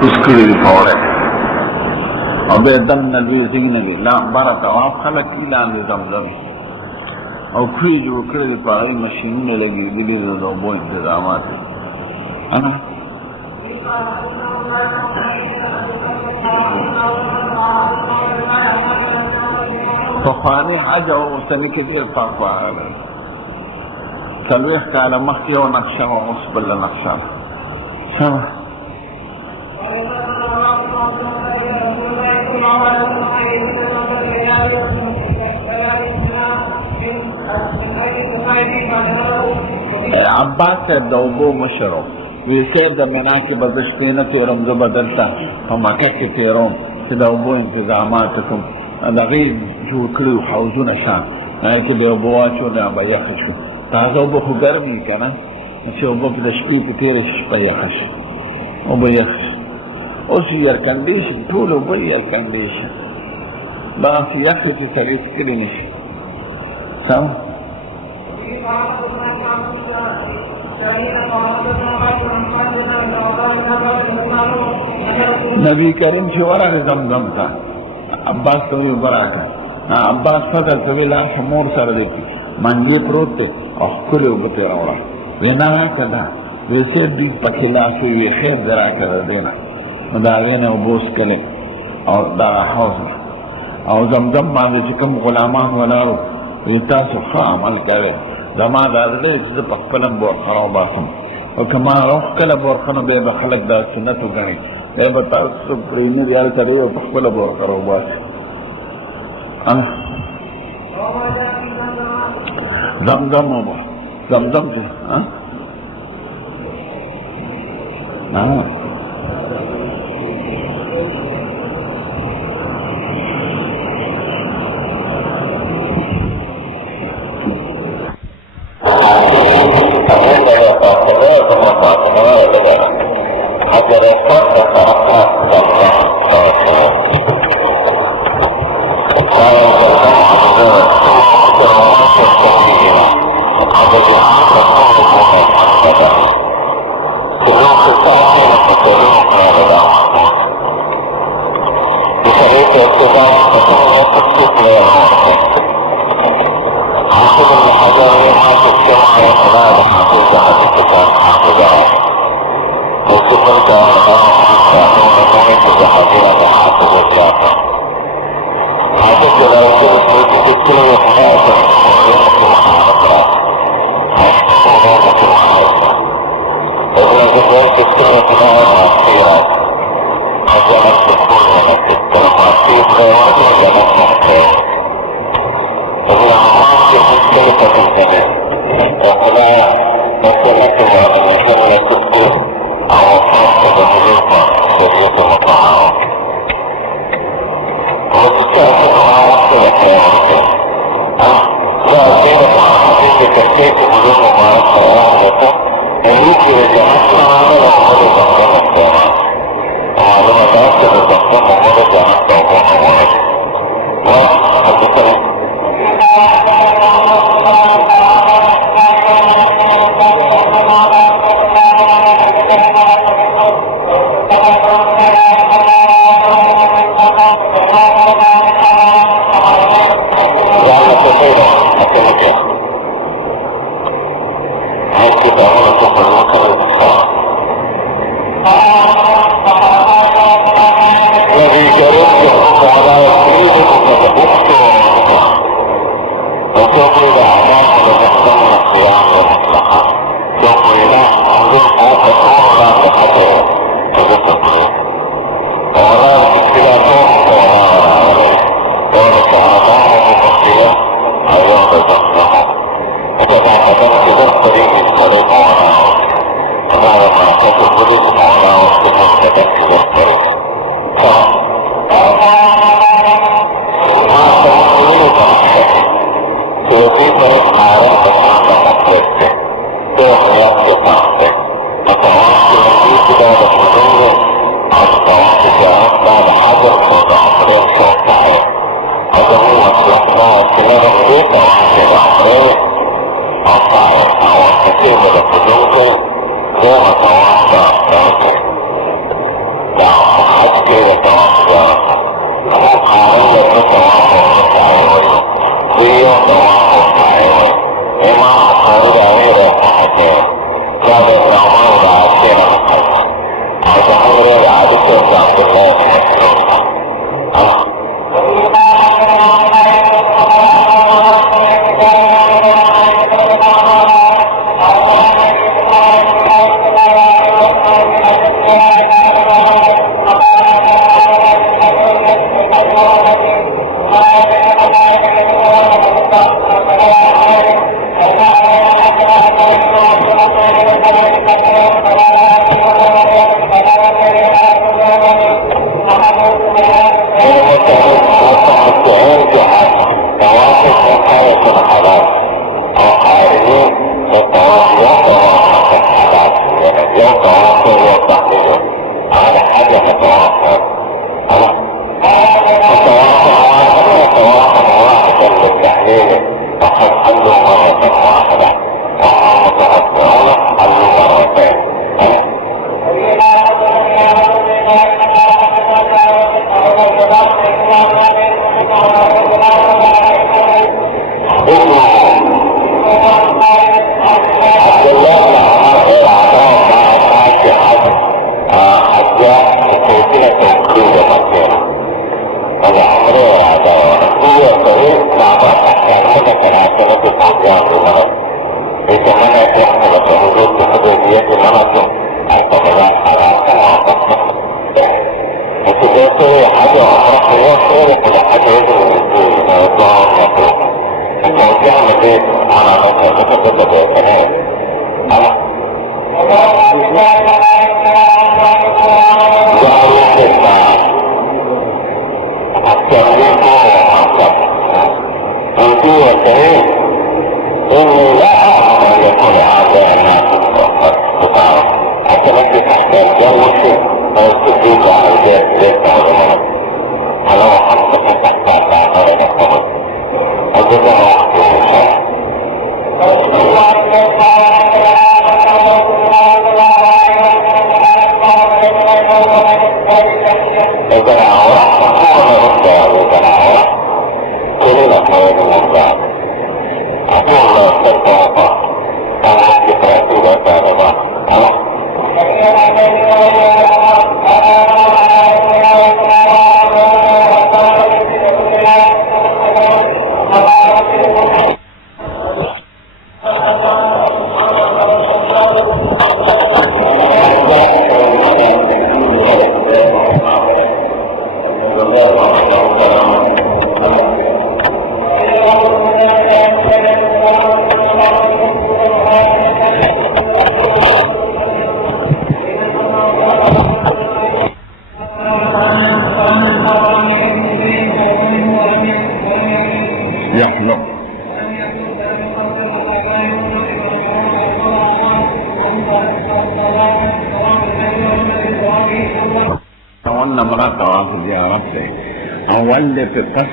تذكري بفورك او بيدم نلوي زينبي لا برا طواف خلق الى عند زمزم او كوي جو كده بقى ماشيين لګي دي د اوبو انتظامات انا فخاني حاجه او سنه كده فاقوا تلويح على مخي ونقشه ومصبل لنقشه شو عباس د اوبو مشرو ویسه د مناقب بشتینه تیرم زو بدلتا هم کې تیروم چې د اوبو انتظامات کوم دا غي جوړ کړو حوضونه شان چې به اوبو واچو نه به یخشو تازه اوبو خو ګرمي کنه چې اوبو د شپې په تیر شپه یخش او به یخش اوس یې کنډیشن ټول اوبو یې کنډیشن دا یخ چې سړی سکري نشي سم نبی کریم چې ورغه زمزم تا عباس ته ورغه عباس فضل سویلا مور سره دی منګي پروت او خپل وبته راوړه وینا کدا ویسه دې پکې لا شو یې خیر دراکړه دینا دا وینه وبوس کله او دا حوض او زمزم باندې چې کوم غلامان ولاړو تاسو ښه عمل کوي زما دا دې چې په خپلم بور خراب باسم او کما روح کله بور خنه به خلک دا سنت وګڼي اے بتا سو پرینه یار کړو په خپل بور خراب باس زمزم چې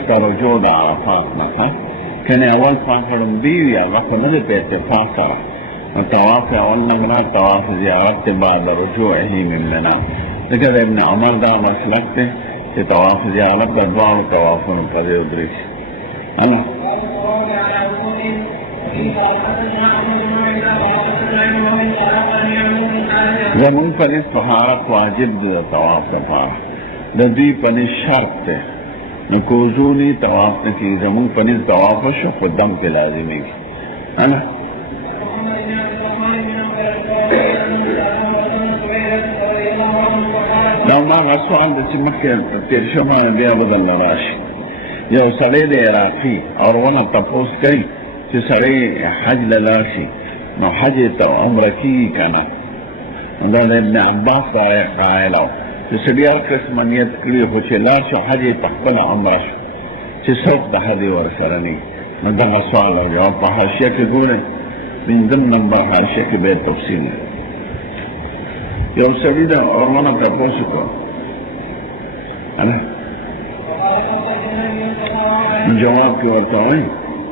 رجوع عرفات مثلا كان أول فاخر بيو يا وقت ماذا بيتفاخر الطواف أولنا من الطواف زيارته بعد رجوعه من منى لكذا ابن عمر دا مسلكته في طواف زيارة بدوار طوافون كذا يدريش أنا زمون پنیس طهارت واجب دو طواف دفار دا دوی پنیس شرط ده نکوزونی طواف نکی زمون پنیس طواف شو قدم کے لازمی انا لو ما غسوان دا چی مکر تیرشو ما بیا بدل راشی یو سڑے دے عراقی اور ونا تپوس کئی چی سڑے حج للاشی نو حج تا عمر کی کنا دا ابن عباس قائلو چی سڑیار قسم نیت کری خوچی لاشو حج تقبل عمر شو چی سرد دا حدی ورسرنی نو دا غسوان لو جواب پا حاشیہ کی گونے من ضمن نمبر حاشیہ کی بے تفصیل ہے یو سڑی دا اور ونا تپوس کو انا جواب کی ورطاوی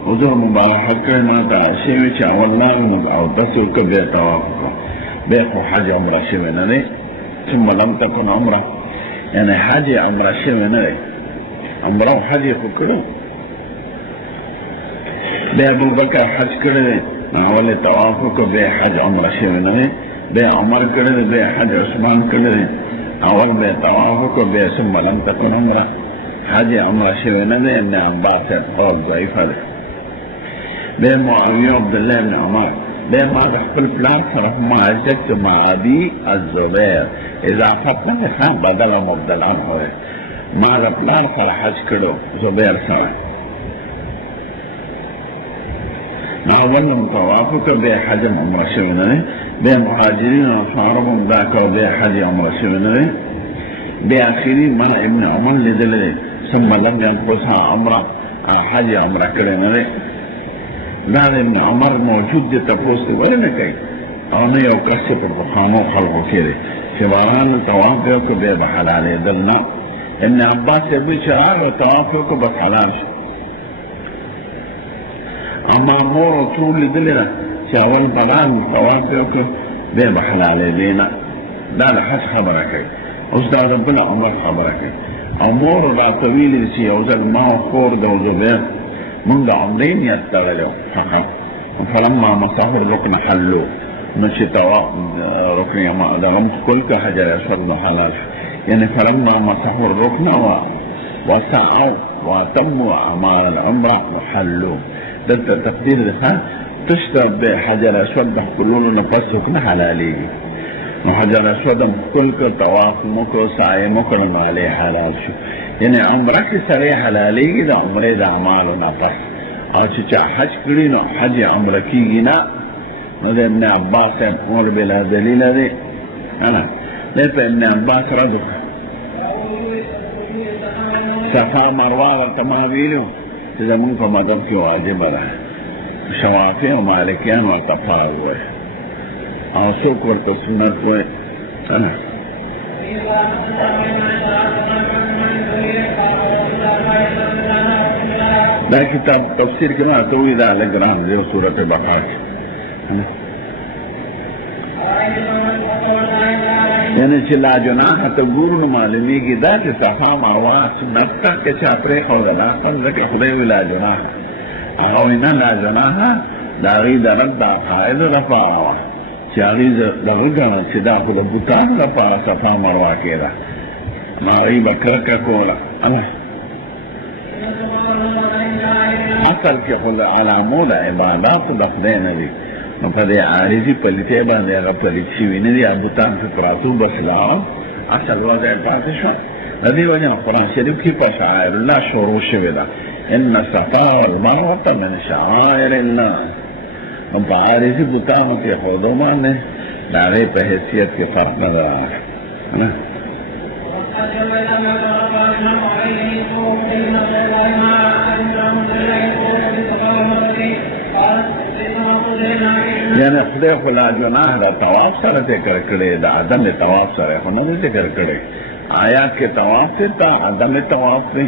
حضور مبارحت کرنا تا شیوی چا والله مبعودتو کبیر توافقو بیخو حج عمره شوی نده ثم لم تکن عمره یعنی حج عمره شوی نده عمره و حج خو کرو بے ابو بکر حج کرده اولی توافقو بے حج عمره شوی نده بے عمر کرده بے حج عثمان کرده اول به طواف کو به ثم لم تكن عمره حج عمره شوی نه ده ابن عباس قول ضعیف ده به معاویه عبد الله بن عمر به ما خپل پلان سره ما حجت مع ابي الزبير اذا فتن خان بدل مبدل عنه ما د پلان سره حج کړو زبیر سره نو اول طواف کو به حج عمره شوی نه به مهاجرین و انصارهم دا کو به حج عمره شوی نه به اخیری ما ابن عمر لیدل ثم لم ينقصها عمره حج عمره کړی نه دا ابن عمر موجود دی تپوس دی ولی نکی او نه یو کسی پر بخانو خلقو کیری چه باران طواف دیو که بے بحلالی دلنا ابن عباس یبی چه آگه طواف دیو که بحلال شد اما مور و طول دلی را چه اول بلان طواف دیو که بے بحلالی دینا دا لحس خبره کئی اس دا ربنا عمر خبره کئی او مور دا طویلی دی چه یوزل ما خور دو زبیر من دا عمرين يستغلوا فقط فلما مسحوا الركن حلوا نشي توا ركن يما دغم كل حجر اسود حلال يعني فلما مسحوا الركن وسعوا واتموا اعمال العمره وحلوا ده التقدير ده تشتغل بحجر اسود كلون نفس ركن حلالي وحجر اسود كل طواف مكو سعي مكرم عليه حلال شو یعنی عمره کی سره حلالی دا عمره دا اعمالو نفس او چه حج کری نو حج عمره کی نا نو دا ابن عباس امور بلا دلیل دی انا لیتا ابن عباس ردو صفا مروه ورطما ویلو چه زمون پا مدب کی واجب را شوافی و مالکیان ورطفار ہوئے او سوک ورطا سنت ہوئے انا دا کتاب تفسیر کنا توی دا لگران دیو سورت بقاش یعنی چه لا جناح تا گورن معلومی کی دا چه صفا مروه سنت تک که چاپره خودلا ذکر خدایوی لا جناح اغوینا لا جناح دا غید رد دا قائد رفا چه غید لغرگانا چه دا خود بوتان رفا صفا مروه که دا غیب کرکا کولا اصل کې خو علامو د عبادات د خدای نه دي نو په دې عارضي پلیتې باندې هغه پلیت شوي نه دي بوتان چې پراتو بس لاو اصل وضع پاتې شو د دې وجه قرآن شریف کې په شعائر الله شروع شوې ده ان الصفا والمروه من شعائر الله نو په عارضي بوتانو کې خودو باندې د هغې په حیثیت کې فرق نه ده یعنی خدای خو لا جناح دا طواف سره ذکر کړی دا عدم طواف سره خو نه ذکر کړی آیات کې طواف سے تا عدم طواف سے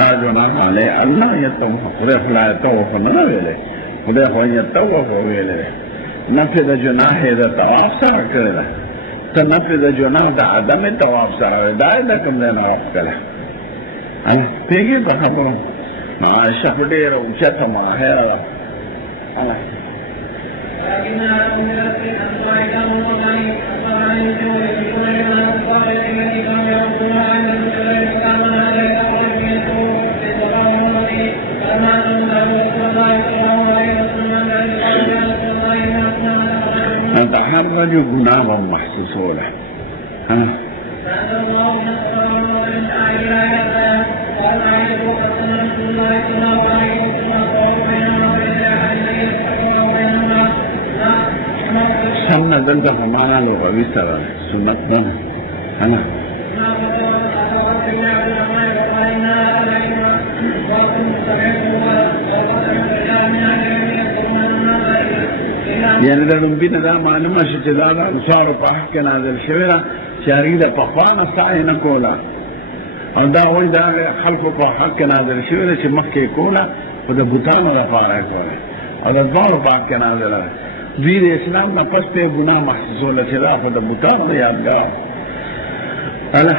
لا جناح علی الله یطوف خدای خو لا یطوف نه ویلې خدای خو یطوف ویلې نفي د جناح دا طواف سره کړی دا ته نفي د جناح دا عدم طواف سره دا کوم نه وکړه پیږي په خبرو شخص ډېر او چته ما هره نتحرج جنابا محسوسوله سنة دلتا فمانا لغوي سره سنت نه انا یعنی دا نبینا دا معلومه شو چې دا انصار په حق کې نازل شوی ده چې هغوی د پخوانه سعی نه کوله او دا وایي دا خلکو په حق کې نازل شوی ده چې مخکې یې کوله خو د بوتانو لپاره یې کوله او د دواړو په حق کې نازله ده دوی د اسلام نه پس ته ګناه محسوسوله چې دا خو د بوتانو یادګار الله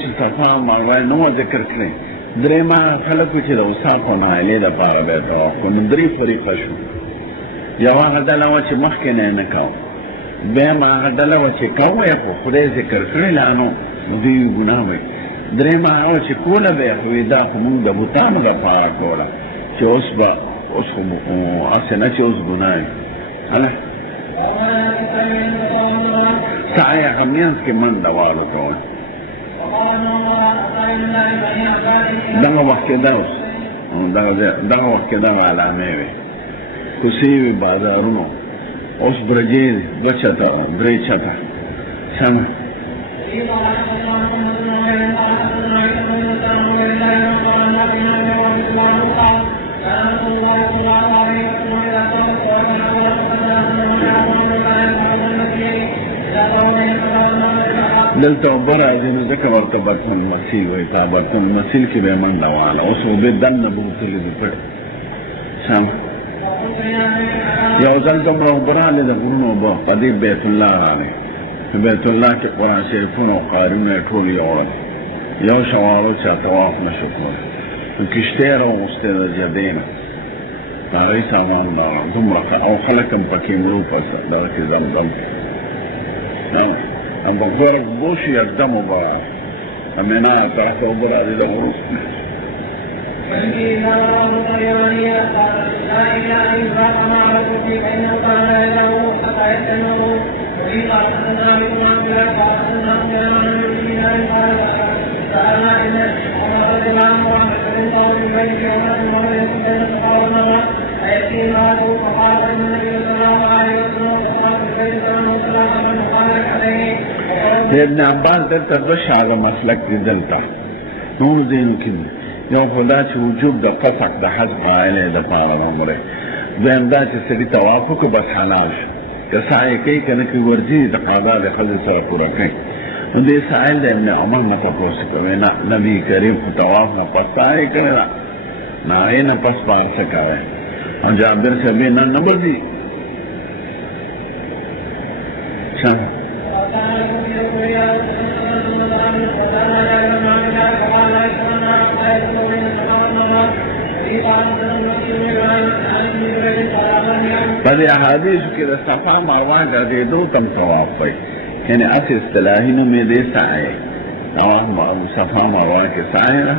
چې صفا مروه نو ذکر کړي درېما خلک چې د اوسا کو نه علي د پاره به طواف کو نو درې فریقه شو یو هغه ډله وه چې مخکې نه کوه بیم هغه ډله وه چې کوه یې خو خدای ذکر کړی لا نو دوی ګناه وي درېما هغه چې کوله به یې خو دا خو مونږ د بوتانو دپاره کوله چې اوس خو هسې نه چې اوس ګناه وي هله سعی هغه منځ کې منډه والو کوه دغه وخت کې دا اوس دغه وخت کې دغه علامې وې کوڅې وې بازارونو اوس درجې دوه چته درې چته څنګه دلته اوبه راځي نو ځکه ورته برتن مسیل وایي تا برتن مسیل کې به یې منډه واله اوس اوبې دننه به وتلې دي پټ سم یو ځل دومره اوبه راغلې د غرونو اوبه په دې بیت الله راغلې په بیت الله کې قرآن شریفونه او قارونه یې ټول یوړل یو شوارو چا طواف نه شو کولی نو کښتۍ یې راوغوستې د جدې نه په هغې سامان راغله دومره او خلک هم پکې مړو په دغه کې زمزم اما غورك بوشي يقدموا بقى امنا تحت وبرا دي دورو ابن عباس دلته دوه شاغه مسلک دي دلته نور دینو کې یو خدا چې وجوب د قصق د حج قائله د پاره عمره دویم دا چې سړي طواف وکړي بس حلال شي که سعی کوي کنه کې ورځي د قضا د ښځې سره پوره کوي نو دې سائل د ابن عمر نه تپوس کوي نه نبی کریم خو طواف نه پس سعی کوي نه یې نه پس پاره څه کوي او جابر صاحب نه بردي په احادیث کې د صفا مروه ګرځېدو تم طواف وایي یعنې هسې اصطلاحي نوم یې دی سعی طواف صفا مروه کې سعی ده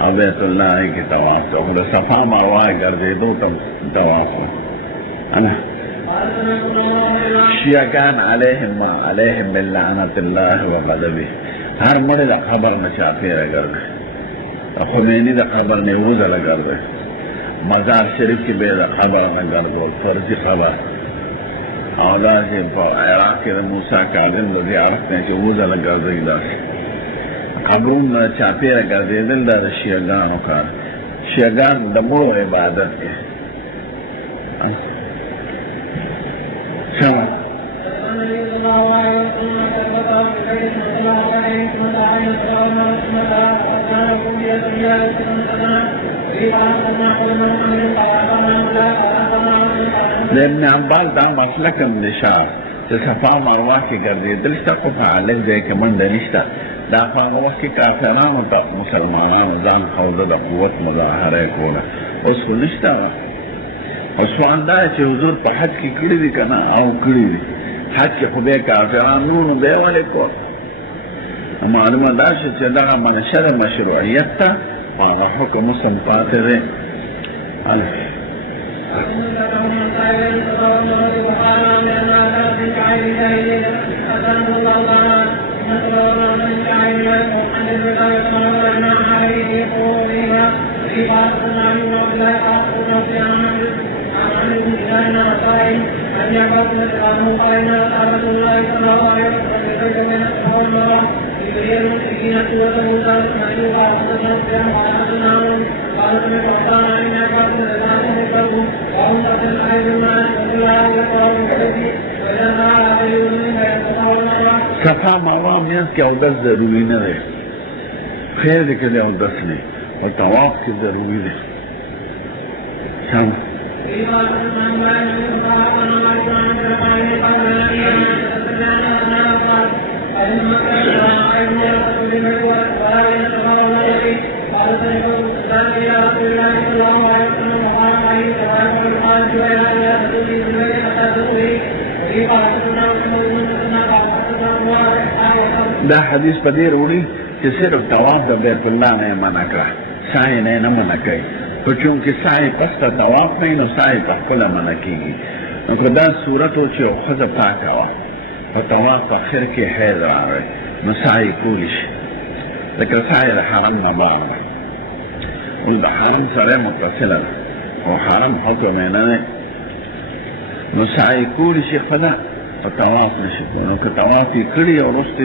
او بیت الله کې طواف ده خو د صفا مروه ګرځېدو تم طواف وایي شیعګان علیهم من لعنت الله و غضبه هر مړی د قبر نه چاپېره ګرځي خمیني د قبر نه یو ځله ګرځي مزار شریف کې به د قبر نه ګرځول فرضي قبر او داسې په عراق کې د موسی کاظم د زیارت نه چې یو ځله ګرځي داسې قبرونه نه چاپېره ګرځېدل دا د شیعګانو کار شیعګان د مړو عبادت کوي څنګه د ابن عباس دا مسلک هم نشا چې صفا مروه کې ګرځېدل شته خو په هلک ځای کې منډه نشته دا په هغه وخت کې کافرانو ته مسلمانانو ځان خوځه د قوت مظاهره یې کوله اوس خو نشته او سوال دا چې حضور په حج کې کړي دي که نه او کړي دي حج کې خو بیا کافران نو بیا ولې کول معلومه دا شي چې دغه منشه د مشروعیت ته هغه حکم اوس هم پاتې دی صفا مروه منځ کې اودس ضروري نه دی خیر دی که دی اودس نه او طواف کې ضروري دی څنګه دا حدیث په دې وروړي چې صرف طواف د بیت الله نه منع کړه، سعی نه منع کوي. خو چونکې سعی پس ته طواف نه نو سعی په خپله منع کېږي. نو که دا صورت و چې یو ښځه پاکه وه په طواف په اخر کې حیض راغی نو سعی کولی شي، ځکه سعی د حرم نه بعد ده. اوس د حرم سره متصله ده او حرم حکم یې نه دی، نو سعی کولی شي ښځه په طواف نشي کولی. نو که طواف یې کړي او وروسته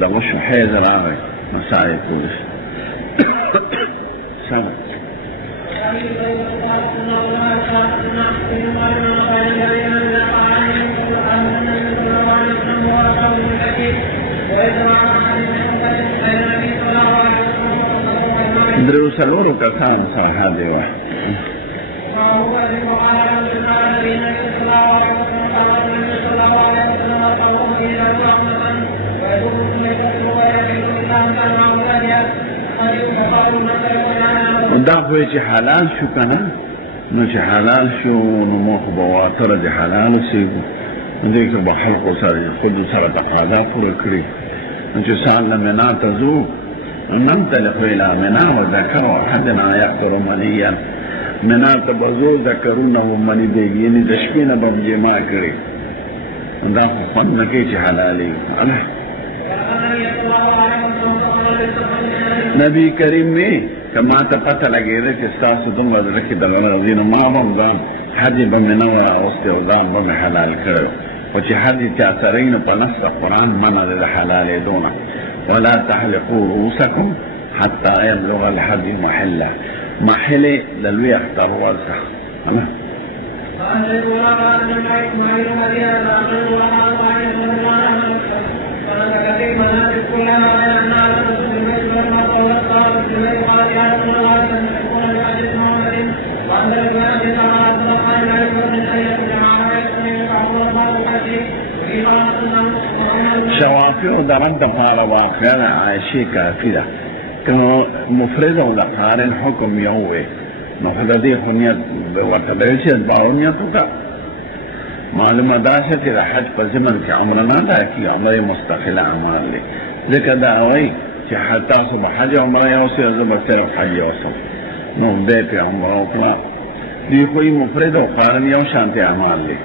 دغه شو حیض راغی نو سعی کولی شي. سنه درو څلورو کسان صحابه وه. دا خو چې حلال شو که نه، نو چې حلال شو نو ما خو به واتره د حلال اوسېږو، نو دې کې به خلقو سره خودو سره تقاضا پوره کړي. نو چې سال نه منا ته ځو ننطلق إلى منى وذكروا أحدنا يقدر منيا منا ته به ځو ذکرونه ومني دیږي، یعنې د شپې نه به جما کړي. دا خو خوند نه کوي چې حلالېږي. نبی کریم می که ما ته پته لګېده چې ستاسو دومره زړه کې دغه راځي، نو ما به هم ځان حج به مې نه وی اغوستی او ځان به مې حلال کړی، خو چې حج چا سره وي نو په نص د قرآن منع ده د حلالېدو نه. ولا تحلقوا رؤوسكم حتى يبلغ الحدي محله، محلې د لوی اختر ورځه. شوافع د رد دپاره واقعه د عایشې کافي ده. که مفرد او د قارن حکم یو وی نو خو د دې خو نیت ورته دی چې اتباعو نیت وکړه. معلومه دا شوه چې د حج په ضمن کې عمره نه ادا کېږي، عمره یې مستقله اعمال دی. ځکه دا وایي چې تاسو به حج عمره یوسئ، زه به صرف حج یوسم، نو دی پرې عمره وکړه. دوی خو یې مفرد او قارن یو شانتې اعمال دی.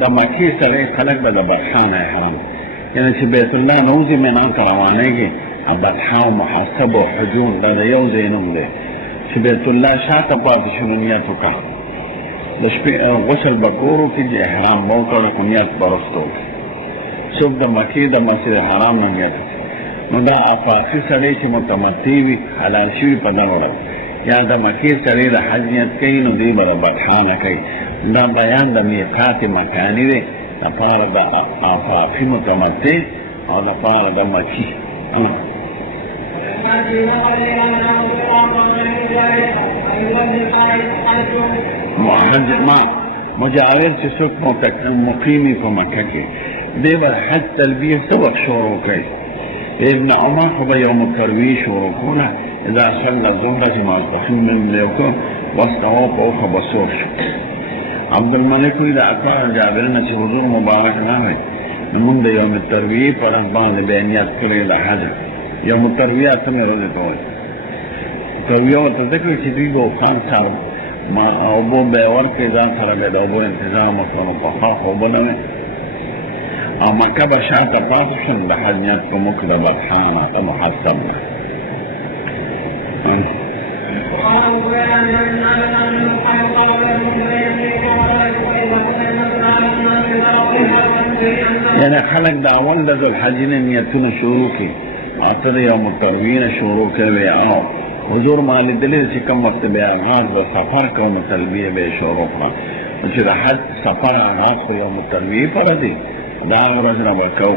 د مکې سره خلک به د بطحان احرام، یعنې چې بیت الله نه وځي منا ته روانېږي، بطحا او محاسب او حجون دا د یو ځای نوم دی. چې بیت الله شاته پاتې شو نو نیت وکړه، د شپې غسل به کور وکړي چې احرام به وکړو، خو نیت به وروسته وکړي. څوک د مکې د مسجد حرام نه نیت نو دا عفافي سړی چې متمتع وي حلال شوي په دغه ورځ، یا د مکې سړی د حج نیت کوي نو دوی به د بطحا نه کوي. دا بیان د میقات مکاني دی لپاره د عفافي متمتع او لپاره د مکي. مجاور چې څوک مقیمي په مکه کې دی به حج تلبیه څه وخت شروع کوي؟ ابن عمر خو به یوم الترویه شروع کړه، اذا صلى الظهر چې ماسپښین مې وکړ واستوى فوق بصور شو. عبد الملک وی د اکا جابر نه چې حضور مبارک راغی نو موږ د یوم الترویه پر باندې بیانیت کړی د حج. یوم الترویه څنګه ورته وایي؟ ترویه ورته ذکر چې دوی به خان صاحب اوبو به ورکړي ځان سره به د اوبو انتظام وکړو، په خاص اوبه نه او مکه به شاته پاتې شم د حج نیت په موږ د بطحانه ته محسب نه. خلق دا اول د ذوالحج نه نیتونه شروع کی اته د یوم الترویه نه شروع کوي او حضور مال دلی چې کوم وخت بیا آغاز و سفر کوم تلبیه به شروع کړه چې د حج سفر آغاز خو یوم الترویه پر دی دا ورځ نه وکاو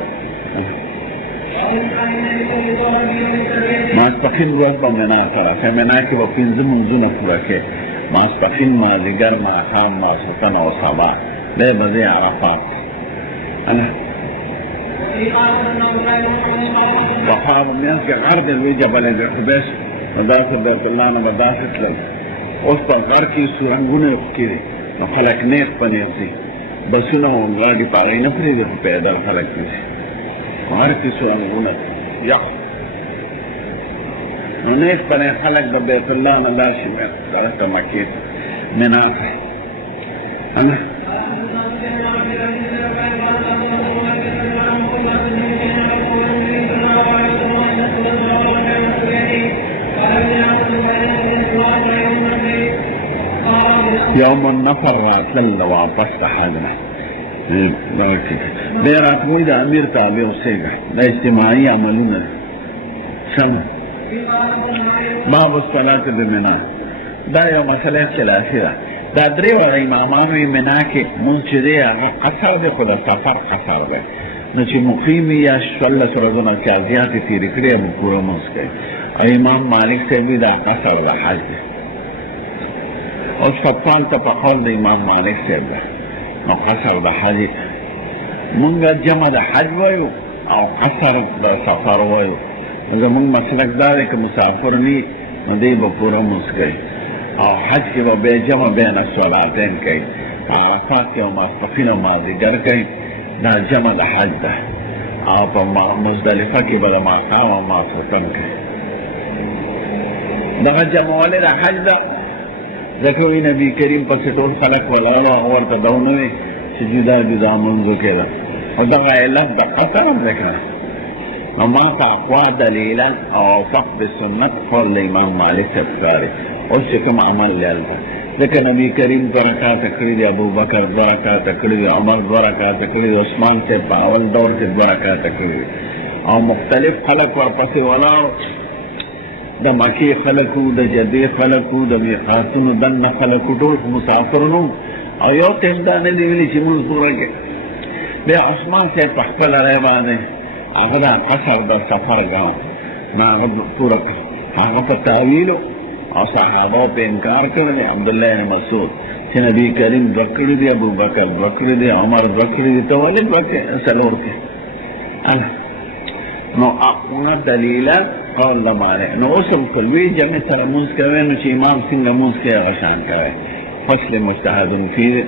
ماسپخین ورځ به منا سره په منا کې به پنځه منځونه پوره کې ماسپخین مازدیګر ماښام ماسخوتن او سبا دی به ځې عرفات وخاب میانس کې غر دی لوی جبل قبیس دا خو بیت الله نه به داسې تلل اوس په غر کې سرنګونه وښکي دي نو خلک نیغ په نیغ ځي بسونه او غاډې په هغې نه پرېږدي خو پیدل خلک نیسي غر کې سرنګونه یخ نو نیغ په نیغ خلک د بیت الله نه لاړ شي دغه ته مکې ته منا ته يوم النفر راتل واپس ته حاضره دی راتلو د امیر تابع اوسېږه دا اجتماعي عملونه سم باب الصلاة بمنا دا یو مسله اختلافي ده دا درې وړه امامان وي منا کې مونځ چې دی هغه قصر دی خو د سفر قصر دی نو چې مقیم یا شپږلس ورځونه چا زیاتې تېرې کړې به پوره مونځ کوي او امام مالک صاحب وي دا قصر د حج دی اوس فتوان ته په قول د امام مالک صاحب ده نو قصر د حج مونږ جمع د حج وایو او قصر د سفر وایو زمونږ مسلک دا دی که مسافر ني نو دی به پوره مونځ کوي او حج کې به بیا جمع بین الصلاتین کوي عرفات کې او ماسپښین او مازدیګر کوي دا جمع د حج ده او په مزدلفه کې به د ماښام او ماسخوتن کوي دغه جمع ولې د حج ده ځکه وایي نبي کریم پسې ټول خلک ولاړ او هغه ورته دا ونه وی چې جدا جدا مونځ وکړه او دغه علت د قصر هم دی که نو ما ته اقوا دلیلا او اوصف بسنت قول د امام مالک صاحب ښکاري اوس چې کوم عمل دی هلته ځکه نبي کریم 2 رکعاته کړي دي ابوبکر 2 رکعاته کړي دي عمر 2 رکعاته کړي دي عثمان صاحب په اول دور کې 2 رکعاته کړي دي او مختلف خلک ورپسې ولاړو د مکې خلک وو د جدې خلک وو د میقاتونو دننه خلک وو ټول مسافر نو او یو ټیم دا نه دي ویلي چې مونځ پوره کړي بیا عثمان صاحب په خپله رای باندې هغه دا قصر د سفر ګاو نو هغه پوره کړي هغه په تاویلو او صحابو په انکار کړی دی عبدالله بن مسعود چې نبي کریم 2 کړي دي ابوبکر 2 کړي دي عمر 2 کړي دي ته ولې 2 څلور کړي نو هغه دلیله قول د مالک نو اوس هم که لوی جمع سره مونځ کوي نو چې امام څنګه مونځ کوي هغه شان کوي فصل مجتهد فيه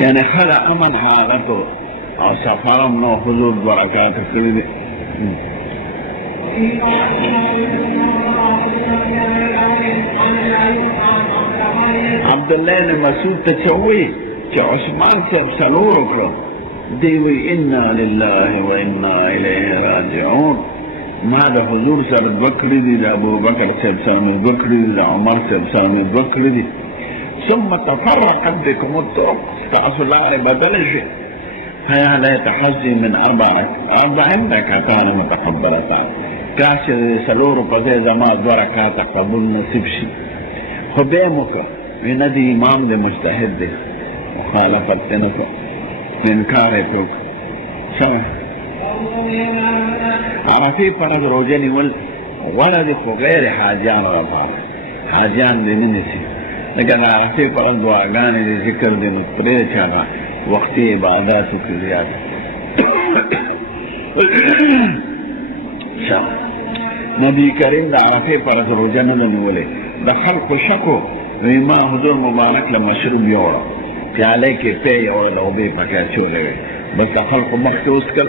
يعني خلق امن حالته او سفرم نو حضور 2 رکعات کړی دي عبدالله بن مسعود ته چې وایي چې عثمان صاحب څلور وکړو دی وایي انا لله و انا الیه راجعون ما د حضور سره 2 کړي دي د ابوبکر صاحب سره 2 کړي دي د عمر صاحب سره 2 کړي دي ثم تفرقت بكم الطرق تاسو لارې بدله شي فيا ليت حظي من 4 ركعتان متقبلتان کاش د څلورو په ځای زما 2 رکعاته قبول نصیب شي خو بیا مو وکړه وایي نه دی امام دی مجتهد دی مخالفت یې نه کړه انکار یې وکړ څنګه عرفې په ورځ روژه نیول غوره دي خو غیر حاجیانو لپاره حاجیان دې نه نیسي لکه د عرفې په ورځ دعاګانې دي ذکر دی نو پرېږده چې هغه وختي عباداتو کې زیات نبی کریم د عرفې په ورځ روژه نه ده نیولې د خلقو شکو وایي ما حضور مبارک له مشروب یوړه پیالې کې پی یوړه د اوبې پکې اچولی وې بس د خلقو مخکې وڅښل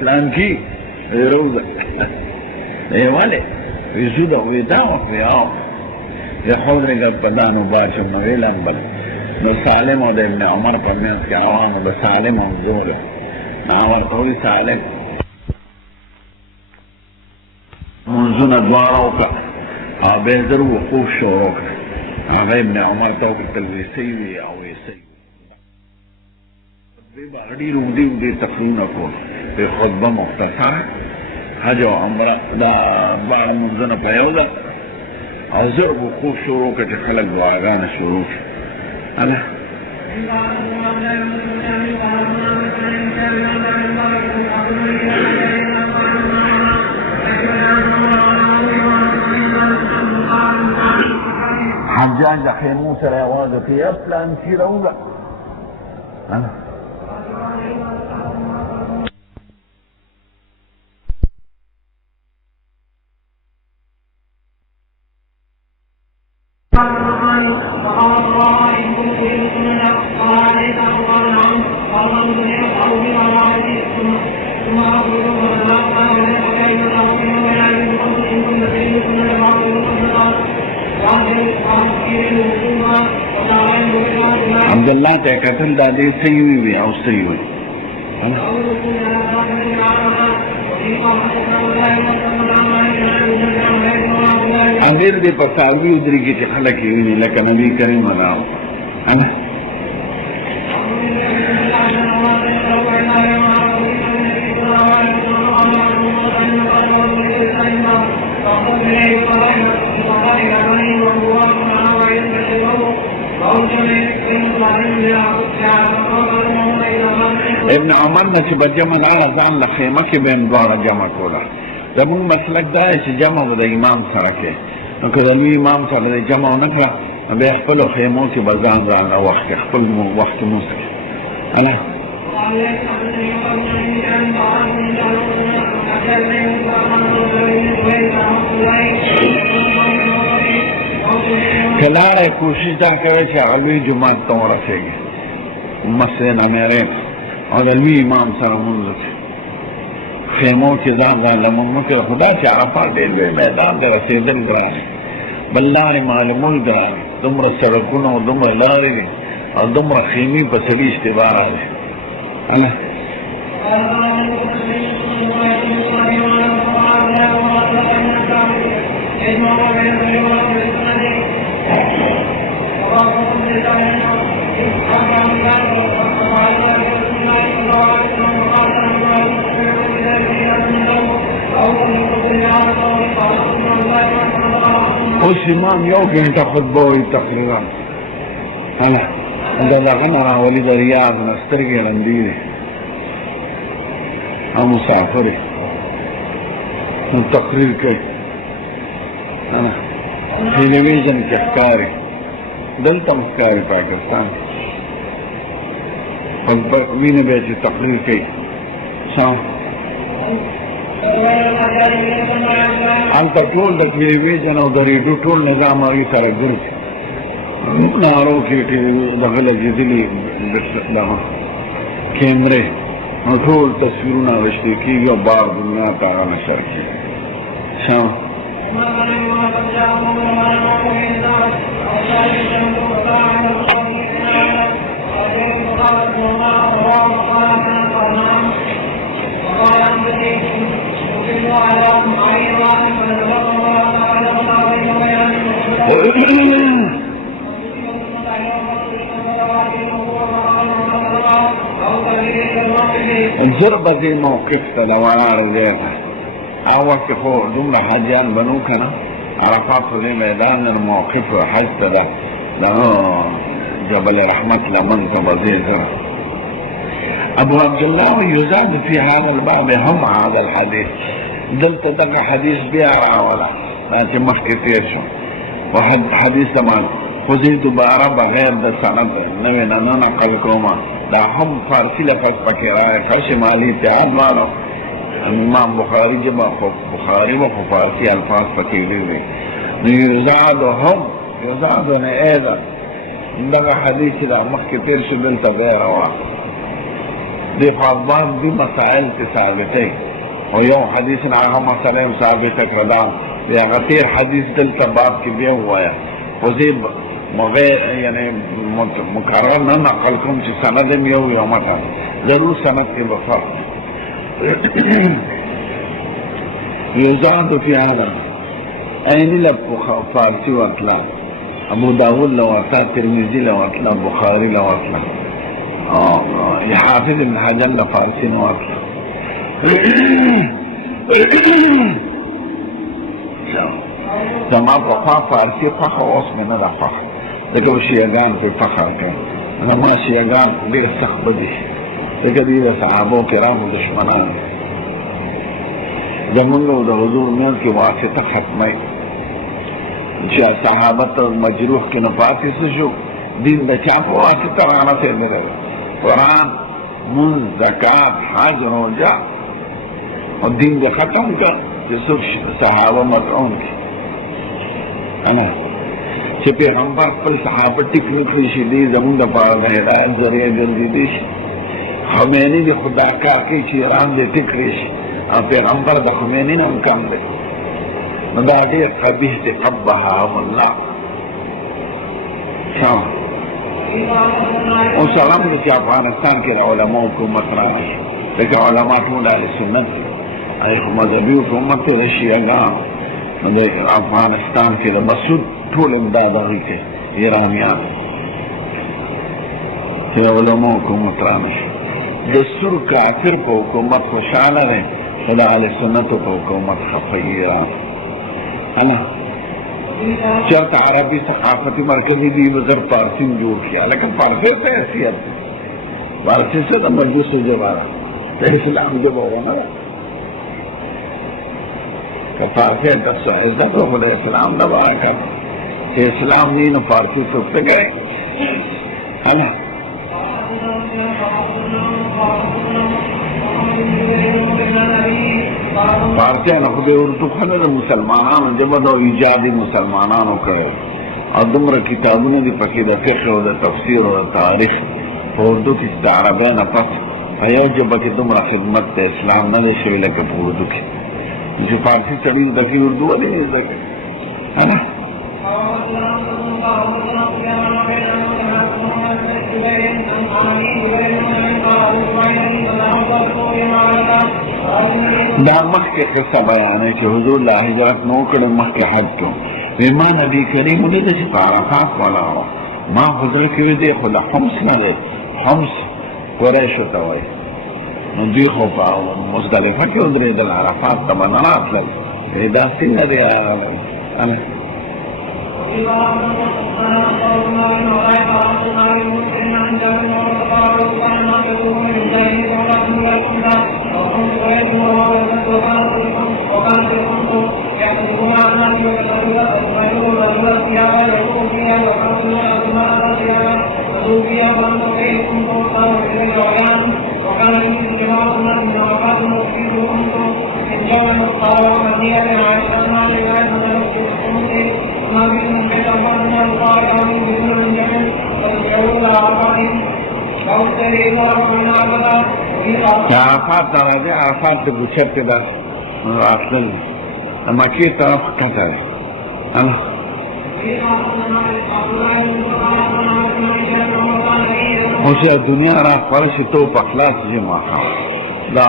فلان کی روزه ایواله ویزوده ویداو فیاو یا حضر قد بدانو باشو نویلن بل نو سالم و ده ابن عمر پرمینس که عوامو ده سالم و زوله ناور قوی سالم منزون ادوارو که بهتر وقوف شورو که آغا ابن عمر توقع تلویسیوی او ویسیوی باغڑی رودی تقرون اکون في خطبة مختصرة حاجة عمرة دا بعد منزنة بيوضة عزر وقوف شروكة تخلق وعغان الشروك أنا حجاج خيمو سرى واضح في أفلان في روضة أنا عبداللہ تے قتل دادی سیوی بھی او سیوی امیر دی پساوی ادری کی خلق یونی لکه نبی کریم راو ابن عمر نه چې بجمع دا ځان له خیمه کې بین دواړه جمع کوله زموږ مسلک دا چې جمع به د امام سره کې نو که د لوی امام سره د جمع ونه کړه بیا خپلو خیمو کې به ځان راوخت خپل وخت لمونځ کې کلاړه کوشش دا کوي چې هغه لوی جومات ته ورسېږي مسجد نمیرې او د لوی امام سره مونځ وکړي خیمو کې ځان لمونځ وکړي خدا چې عرفات ډېر لوی میدان ته رسېدل ګران دي بل لارې معلومول ګران دي دومره سړکونه او دومره لارې دي او دومره خیمې په سړي اشتباه راځي اوس امام یو ګنټه خطبه وایي تقریبا دا دغه نه راولي د ریاض نه سترګې ړندې دي او مسافر یې نو تقریر کوي ټلویزیون کې ښکاري دلته هم ښکاري پاکستان وینه بیا چې تقریر کوي هلته ټول د ټلویزیون او د ریډیو ټول نظام هغې سره ګرځي نارو کې دغه لګېدلي دغه کیمرې نو ټول تصویرونه اخیستل کېږي او بار دنیا ته هغه نشر کېږي ضرب دې موقف ته ولاړ دی او وخت خو دومره حاجیان بنو که نه عرفات په دې میدان موقف حج ته ده جبل رحمت لمن ته به ځې زه ابو عبد الله يزاد في هذا الباب هم هذا الحديث دلته دغه حدیث بیا راوله دا چې مخکې تېر شو حدیث زمان خو زه دوباره بغیر د سند نوې نه نقل کومه دا هم فارسی لفظ پکې راغی که شمالي اتحاد والو امام بخاري جمع بخاري و فارسی الفاظ پکې ویلي نو یزاد نه ایضا دغه حدیث چې دا مخکې تېر شو دلته بیا راوله دې فاضبان دي مسائل ته ثابتې او یو حدیث نه هغه مسله ثابته کړه دا هغه تېر حدیث دلته باب کې بیا ووایه خو زه یعنی مکرر نه نقل کوم چې سند یې یو متن ضرور سند کې به فرق یزاد فی هذا عینی فارسی وطلا ابو داود لوطلا ترمذی لوطلا بخاری لوطلا حافظ ابن حجر لفارسی نوطلا زما په خوا فارسی فخر اوس مې نه ده فخر ځکه شیعګان پرې فخر کوي زما شیعګان ډېر سخت بدي ځکه دوی د صحابو کرامو دشمنان دي زمونږ او د حضور منځ کې واسطه ختموي چې صحابه ته مجروح کې نه پاتې څه شو دین د چا په واسطه رانسېدلی قرآن مونځ زکات حج روژه او دین دې ختم کړ چې څوک صحابه مطعون کړي چې پیغمبر خپل صحابه ټیک نه کړي شي دې زمونږ دپاره د هدایت ذریعه ګرځېدی شي خمیني د خدا کار کوي چې ایران دې ټیک کړی شي او پیغمبر د خمیني نه هم کم دی نو دا ډېر قبیح دی قبحهم الله اوس علم دی چې افغانستان کې د علماء حکومت راغی لکه علما ټول اهل سنت هغې خو مذهبي حکومت دی د شیعګانو د افغانستان کې د مسعود ټول امداد هغوی کوي ایرانیان چې علماء حکومت رانشي د سور کافر په حکومت خوشحاله دی خو د اهل سنتو په حکومت خفه ایران چرته عربي ثقافتي مرکزي دي وزر فارسي جوړ کړي لکه فارسي ته حیثیت فارسي څه د مجوسو ژبه ده د اسلام ژبه ونه ده که فارسي ته څه عزت خو د اسلام نه برکت چې اسلام نه نو فارسي څوک څه کوي فارسیانو خو د اردو ښه نه د مسلمانانو ژبه ده او ایجادي مسلمانانو کړی او دومره کتابونه دي پکې د فقه او د تفسیر او د تاریخ په اردو کې د عربۍ نه پس په یو ژبه کې دومره خدمت د اسلام نه دی شوی لکه په اردو کې چې فارسي سړي زده کړي اردو ولې نه زده کوي دا مخکې قصه بیانوي چې حضور لا هجرت نه وکړی مخکې حج کو وی ما نبي کریم ولیده چې په عرفات ولاړ وه ما خو زړه کې وی دی خو د حمص نه دی حمص قریشو ته وایي نو دوی خو په مزدلفه کې ودرېدل عرفات ته به نه راتلل دا څنګه دی عرفات ته راځي عرفات د ګوچر کې دا راتلل د مکې طرف ښکته دی اوسه دنیا را خورشي تو په خلاص جمع دا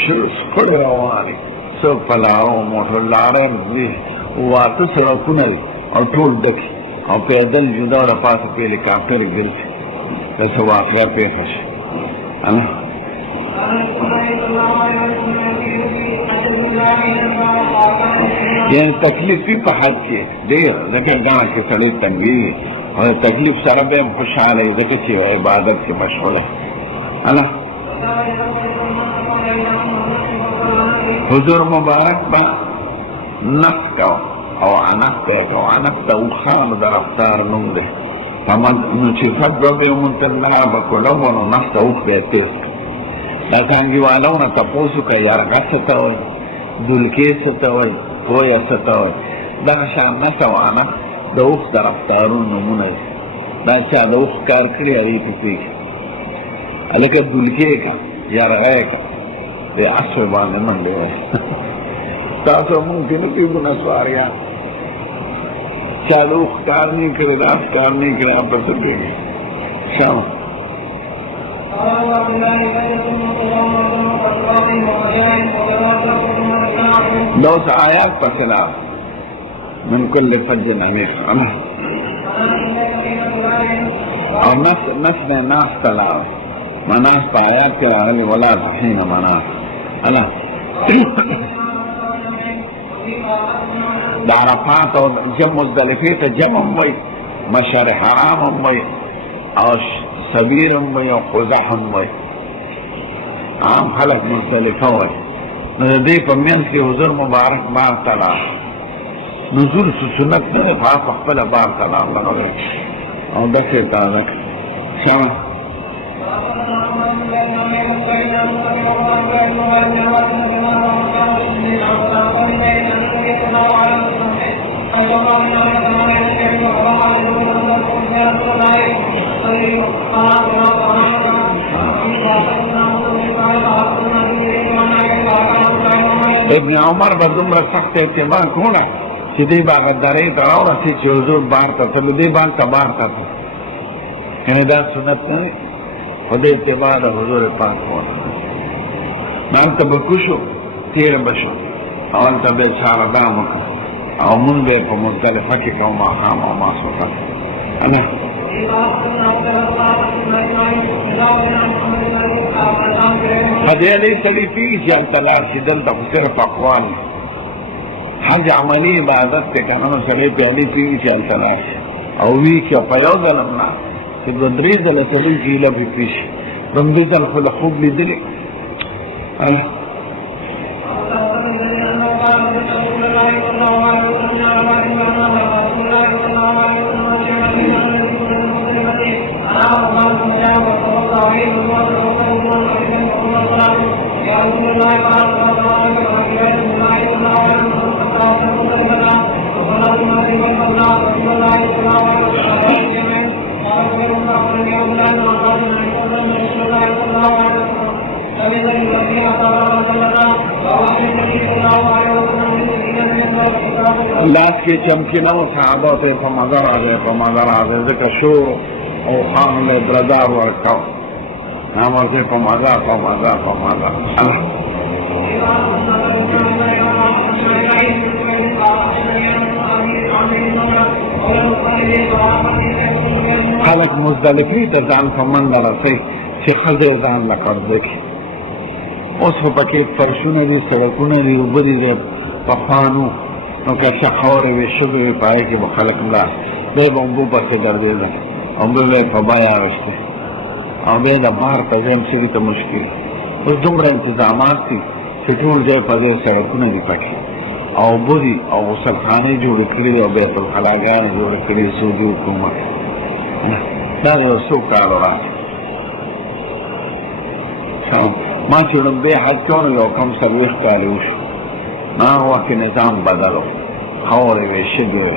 شکر رواني څوک په لارو موټر لارې وي واته سړکونه او ټول ډک او پیدل جدا را پاسه په هلیکاپټر ګرځي دا څه واقعه پیښه شي یعنی تکلیف په حد کې ډېر لکه ګاڼه کې سړی تنګي او تکلیف سره به خوشاله وي ځکه چې عبادت کې مشغوله حضور مبارک با نفت او عنفت او خان در افتار نوم ده فمن چې فد به منتلا بکلو نو نفت او به دا څنګه والونه تاسو کې یارګه ستول دلکې ستول کویا ستول دا شان نسوانه د اوخ در افتارون نمونه دا چا د اوخ کار کړی اړې په کوي الکه دلکې کا یارګه کا د اسو باندې منډه تاسو مونږ کې نو کېږو سواریا چا د اوخ کار نه کړی دا کار نه کړی په څه کې شام دوس آیات پسلا من کل فج عمیق او نفس ناس تلا مناس پا آیات کے راغلی ولا تحین مناس دا عرفات او جم مزدلفی تا جم وی مشار حرام وی او سبیر وی او قزح وی عام خلق مزدلفه وی نو دې په منځ کې حضور مبارک بار تعالی نزول سنت نه خاص خپل بار تعالی لغوي او دغه تعالی شامه ابن عمر به دومره سخت اعتبار کوله چې دې به غدارۍ ته راورسي چې حضور بار ته تلو دې بار ته یعنې دا سنت نه دی خو د اعتبار د حضور پاک کوله هلته به کوشو تېره به شو او هلته به یې چارهدام وکړه او مونږ به یې په مزدلفه کې کوو ماښام او ماسخوتن هدی علیہ سلی پیگی چی ابتلار چی دلتا صرف اقوال حج عملی عبادت تے کنانو سلی پی علی پیگی چی ابتلار او وی کیا پیو ظلمنا چی بدری ظلم سلی چی لبی پیش رمدی ظل خود خوب لی دلی لاس کے چمکنا و صحابہ تے فمدر آگئے ذکر شور او خان لے دردار ورکاو نام ورکے فمدر خلق مزدلفی تا زان فمند رسی چی خزر زان لکر دیکھ اس پاکی فرشون دی سڑکون دی اوبری دی پخوانو نو که خاورې وي شګې وي په هغې کې به خلک مړه بیا به اوبو پسې ګرځېده اوبه به یې په بیه اخېستې او بیا د بار ته ځایم سړي ته مشکل اوس دومره انتظامات دي چې ټول ځای په ځای سړکونه دي پکې او اوبه دي او غسلخانې جوړې کړي دي او بیت الخلاګانې جوړې کړي دي سعودي حکومت دا د یو څو کالو راځي ما چې لومبی حج کوو نو یو کم څلوېښت کالې وشو هغه وخت کې نظام بدل و خاورې وې شګې وې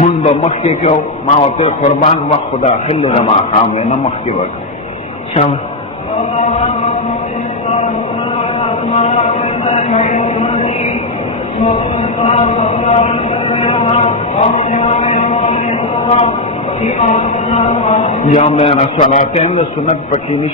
من بمخي كيو ما وطي قربان وقت داخل لما قام لنا مخي وقت شام يوم بين الصلاتين للسنة بكينش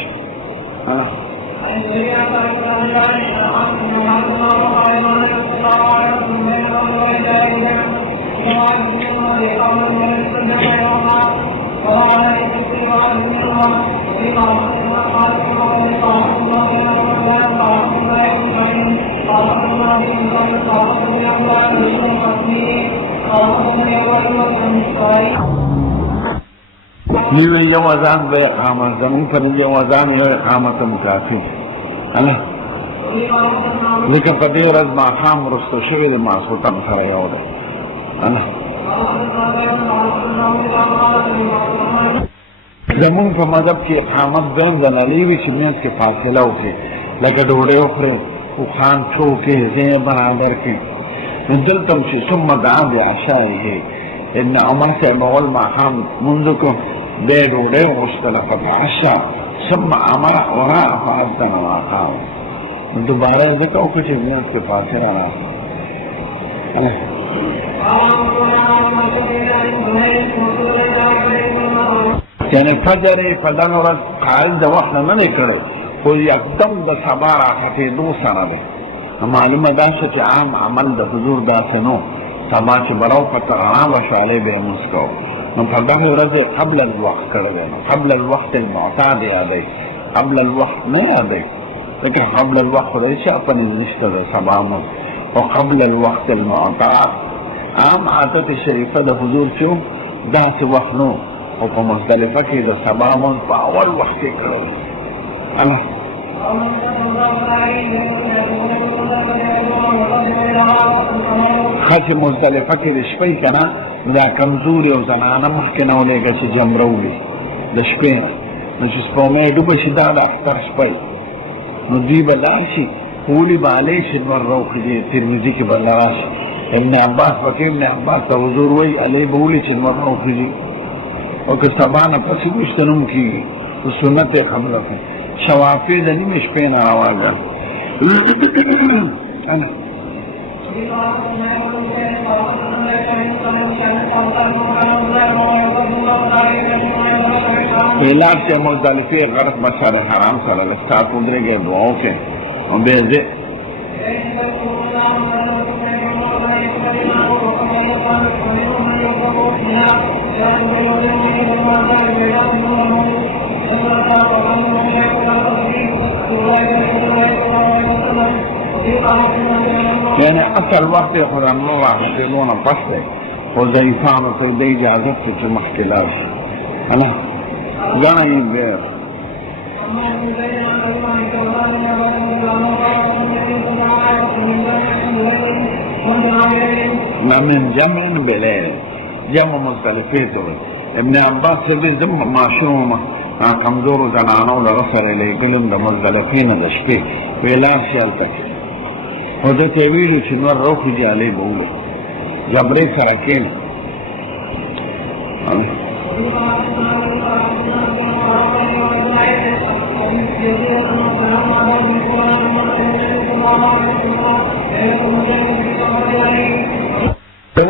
نیوی یو اذان بے اقامت زمین پر یو اذان یو اقامت مکافی ہے لیکن پدی ورځ ماښام وروسته شوی د ماسخوتن سره یو دی زمون په مذهب کې اقامت دویم ځله وي چې میانځ کې فاصله وکړي لکه ډوډۍ وخورې وخان څو کې ځای برابر کړي نو دلته هم چې ثم دعا بعشائه ان عمر صاحب اول ماښام منځ کو بیا ډوډۍ وغوښتله فتعشا ثم امر وراء فاذن واقام دوباره ځکه وکړه چې میانځ کې فاصله راغله یعنی فجر فدان ورځ قائل د وخت نه نه کړی خو یکدم د سبا راختېدو سره دی معلومه دا شوه چې عام عمل د حضور داسې نو سبا چې به راوخته رڼا به شو هلې به یې لمونځ کوو نو په دغې ورځ یې قبل الوقت کړی دی نو قبل الوقت المعتاد یادوي قبل الوقت نه یادوي ځکه قبل الوقت خدای چا په نظ نشته دی سبا مونځ خو قبل الوقت المعتاد عام عادت شریفه د حضور چې داسې وخت نو او په مزدلفه کې د سبا مونځ په اول وخت کې کړی خاص مزدلفه کې د شپې که نه دا کمزوري او زنانه مخکې نه ولېږه چې جمره وړي د شپې نو چې سپومۍ ډوبه شي دا د اختر شپه نو دوی به لاړ شي ولي به هلې شي نور راوخېږي ترمذي کې به راشي ابن عباس پکې ابن عباس ته حضور وایي هلې به ولي چې نور راوخېږي او که سبا نه پسې ویشته هم کېږي نو سنت یې قبله کړي شوافی د نیمې شپې نه راواږه اعلان سے مزدلفه غرق مشعر حرام سره لستا پودرېږي دعا وکړي او بیا ځې یعنی اصل وقت خدا الله حقیلونه پس دی خو ضعیفانو ته د اجازت چې مخکې لاړ شي هله ګڼه یې بیا من جمع بلیل جمع مختلفه ته ابن عباس دې زم ماشومه کمزورو زنانو دغه سره لېږلم د مزدلفې نه د شپې ویلار شي هلته خو ده ته یې ویلو چې نور روخېږي هلې به ووایي جبرې سره کښېنه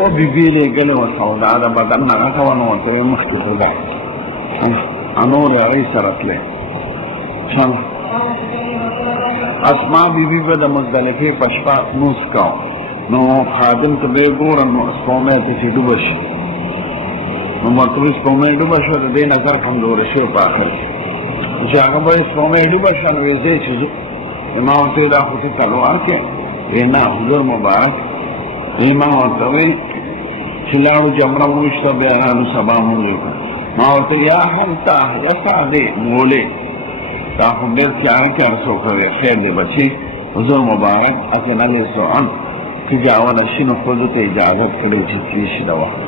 و بیبي لېږلې وه سودا د بدن نه غټه وه نو ورته ویې مخکې سودا انور هغې سره تللی اسما بیبي به د مزدلفې په شپه لمونځ کوه نو خادم ته به یې ګوره نو سپومۍ ته چې ډوبه شي نو ورته وایي سپومۍ ډوبه شوه د دې نظر کمزوری شوی په آخر کې چې هغه به یې سپومۍ ډوبه شوه نو ویې ځې چې ځو ما ورته ویې دا خو ته تلوار کې ویې نه حضور مبارک ما ورته وی چې لاړو جمره وویشته بیا رالو سبا مونږ وکړو ما ورته یا هلته یا سعدې مولې دا خو ډېر تیاره کې هر څوک وی خیر دی بچې حضور مبارک اذن علیه سوان که جاوله شي نو ښځو ته اجازت کړی چې تللی شي د وخت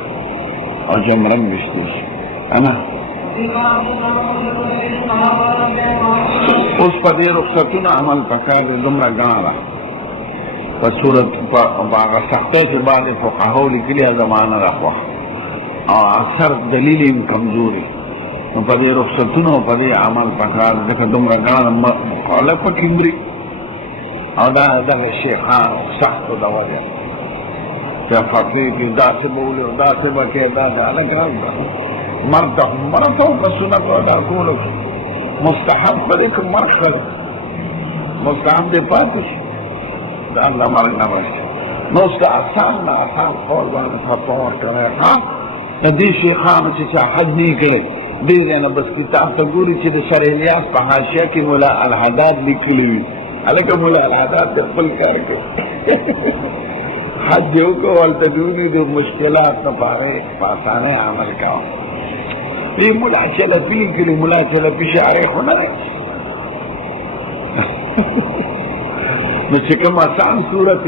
او جمره م ویشتلی شي نه اوس په دې رخصتونو عمل پکار دی دومره ګڼه ده په صورت په هغه سختۍ کې باندې فقهاو لیکلي زمانه راخوا او اکثر دلیل یې کمزوري نو په دې رخصتونو په دې عمل پکار ځکه دومره ګڼه خلک پکې مري او دا دغه شیخانو سختو د وجه چې فقیر کې داسې به ولي او داسې به کې دا هلک راځه مرګ ته مړه ته په سنت ادا کولو مستحب په دې کې مرګ ښه مستحب دې پاتې شي د الله مرګ نه راشي نو اوس د آسان نه آسان قول باندې فتوا ورکوی د دې شیخانو چې چا حج نه یې کړی دې ځای نه بس کتاب ته ګوري چې د شرح الیاس په حاشیه کې ملا الحداد لیکلي وي هلکه ملا الحداد د خپل کار کوي حج یې وکړو هلته دې ونیو د مشکلات نه په هغې په اسانۍ عمل کوه وی ملا چلپي لیکلي ملا چلپي شاعر خو نه دی نو چې کوم آسان صورت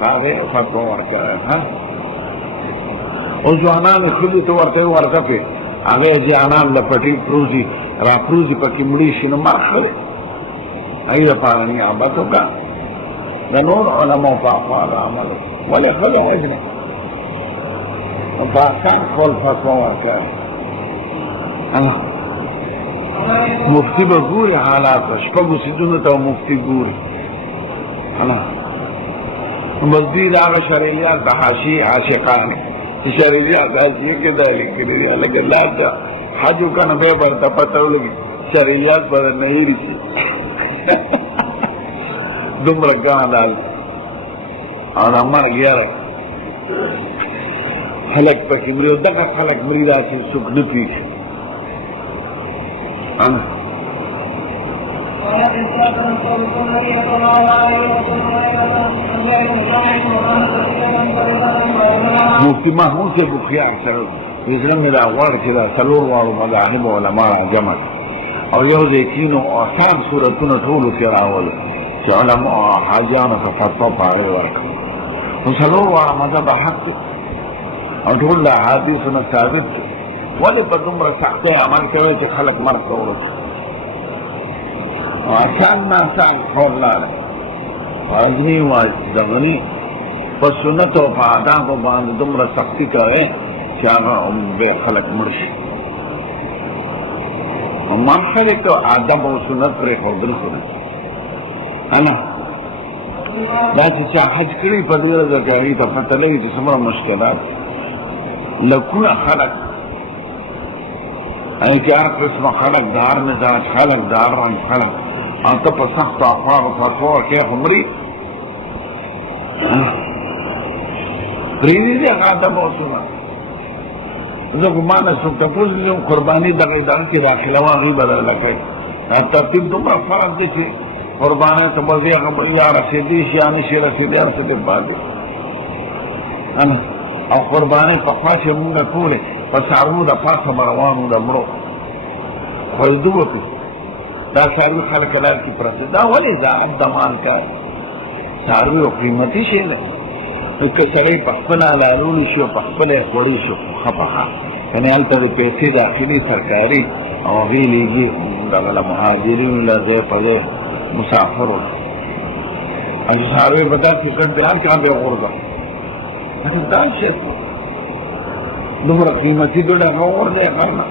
هغې فتوا ورکوی او ځوانانو ښځو ته ورته ورکه پې هغې جانان له پټي پروزي را پروزي پکې مړي شي نو مرګ ښه دی هغې لپاره نیابت وکړه د نور علماو په اقوال عمل ولې ښه دی حج نه نو په آسان قول فتوا ورکوی مفتي به ګوري حالات شپږو څیزونو ته مفتي ګوري بس دوی د هغه شرعیات د حاشیې عاشقان چې شرعیات حاشیې کې دا لیکلي دي هلکه لا د حج وکړه نو بیا به درته پته ولګي شرعیات به درنه هېرې شي دومره ګڼه ده او د مرګ یاره خلک پکې مري او دغه خلک مري داسې څوک نه پېژني مفتی محمود سے بخیار سره زړه مې را غواړي چې دا څلور واړو مذاهبو علما را جمع او یو ځای کینو آسان صورتونه ټولو کې راولو چې علما حاجیانو ته فتوا په هغې ورکړو نو څلور واړه مذهب حق دی او ټول د احادیثو نه ثابت دی ولې په دومره سختۍ عمل کوي چې خلک مرګ ته ورسوي آسان نه آسان قول لاره غزني دغني په سنت او په آدابو باندې دومره سختي کوي چې هغه بیا خلک مړ شي ما خلک آداب او سنت پرې ښودل خو نه دا چې چا حج کړي په دې ورځ کې هغې ته پته لګي چې څومره مشکلات لکونه خلک هغې کې هر قسمه خلک د هر مزاج خلک د هر رنګ خلک او ته په سختو اقوالو فتوا ورکوې خو مري پرېږدي دي هغه ادب او سنت زه ګمانه څوک تپوس کوم قرباني دغه اداره کې داخله وه هغوی به درله کوي دا ترتیب دومره فرق دی چې قربانۍ ته به ځې هغه یا رسېدی شي یا نشي رسېدی هر څه دې پاتې او قربانۍ پخوا چې مونږ ټولې په څاروو د پاسه به روان وو د مړو خویدو وکړو دا څاروي خلک لار کې پرته دا ولې ضاعت د مال کار څاروي او قیمتي شی دی که سړی په خپله حلالولی شي او په خپله یې خوړی شي ښه پخه کنې هلته د پیسې داخلي سرکاري او غیلیږي دغه مهاجرین لږه په مسافرو اصحابه بدا فکر بیان کہاں بے غربہ دان شے دومره قیمتي ډوډۍ غوړ دی غرنا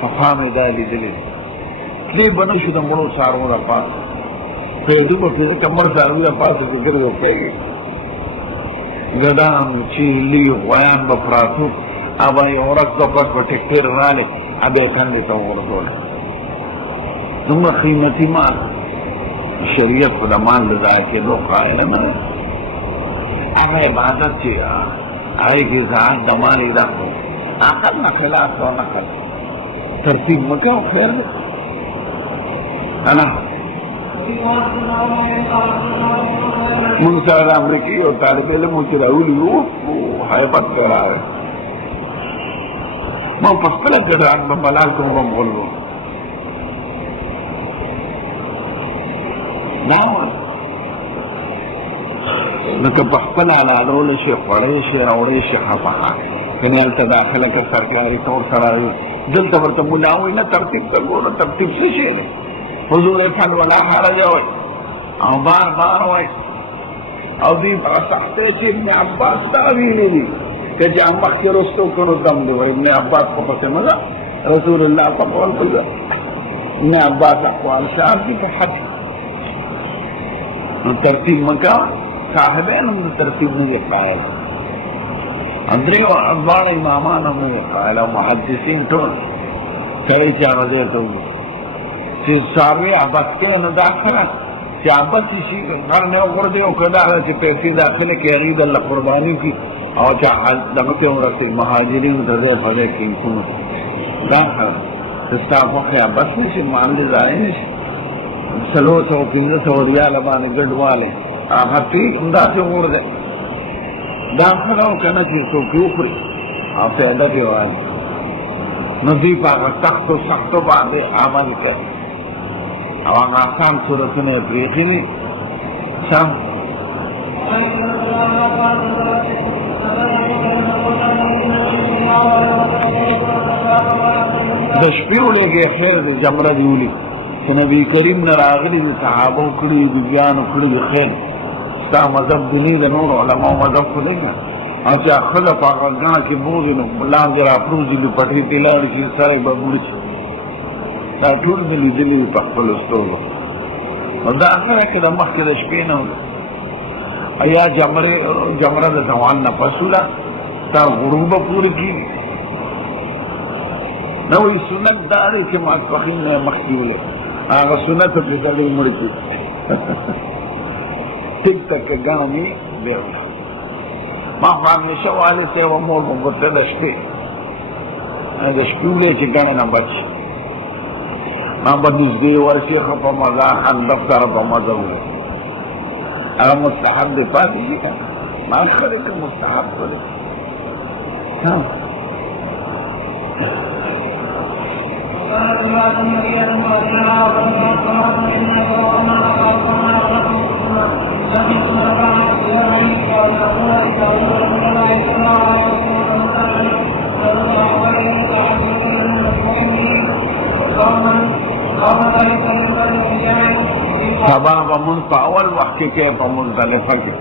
فهمه دا لیدلې دې بنو شو د مړو سارو را پات په دې په کې کمر سارو را پات کې ګرځو کوي ګدان چې لی ویان په پراتو اوبه اورک د پټ پټ ټکر رااله ابه څنګه ته ورغول دومره قیمتي ما شریعت په دمان د ځای کې دوه قائل نه هغه عبادت چې هغه کې ځان دمان یې راکو عقل نه خلاص او نه خلاص ترتیب مکو خیر انا من سره امریکای او طالب علم چې راولي او حیبت کراوي ما په خپل ګډان په بلال کوم غولو نو په خپل علالول شي خړې شي راوړې شي حفاظه کنيال ته داخله کې سرکاري تور سره دلته ورته ملاوي نه ترتیب کوو ترتیب څه شي نه حضور فن ولا حرج او بار بار وای او دې راځته چې ابن عباس دا ویلي چې جامع کې رستو کړو دم دی ابن عباس په پته مزه رسول الله صلی الله علیه وسلم ابن عباس اقوال صاحب کی حد ترتیب مکا صاحبین هم ترتیب نه قائل اندري افضل امامان هم قائل او محدثین ټول کوي چې هغه ته چې ساروی عباس کې نه داخله چې عباس شي غر نه ورته او کدا چې پیسې داخله کې غید الله قرباني کی او چې دغه ته ورته مهاجرین درځه په دې کې کوم داخله تاسو په عباس چې مان دي ځای نشي سلو سو پینځه سو ریال باندې ګډواله هغه تی اندازه ورده داخله او کنه چې څوک یو کړی او ته دا دیوال نو دی په سخت باندې عمل کړ او هغه آسان صورتونه پریږدي سم د شپې ولګي خیر د جمره دیولي نبی کریم نه راغلي صحابه کړي بیان کړي خیر دا مذهب دیني د نور علماء مذهب کړي او چې خپل په هغه کې بوز نو لاندې را پروزي په پټي تلار کې سره بغوړي دا ټول ملي دي په خپل ستورو او دا هغه کې د مخکې د شپې نه ایا جمره د ځوان نه پسولا دا غروب پورې کی نو یې سنت دار چې ما فخین مخکې هغه سنت په کډې مړ کی ټیک تک ګامي دی ما باندې شواله ته و مور په ته د شپې له چې ګڼه نه بچ ما باندې دې ورشي خپل مزه ان دفتر په مزه و هغه مستحب دی پاتې شي ما خلک کې مستحب کړی ها سبا بمن په اول وخت کې په مزدلفه کې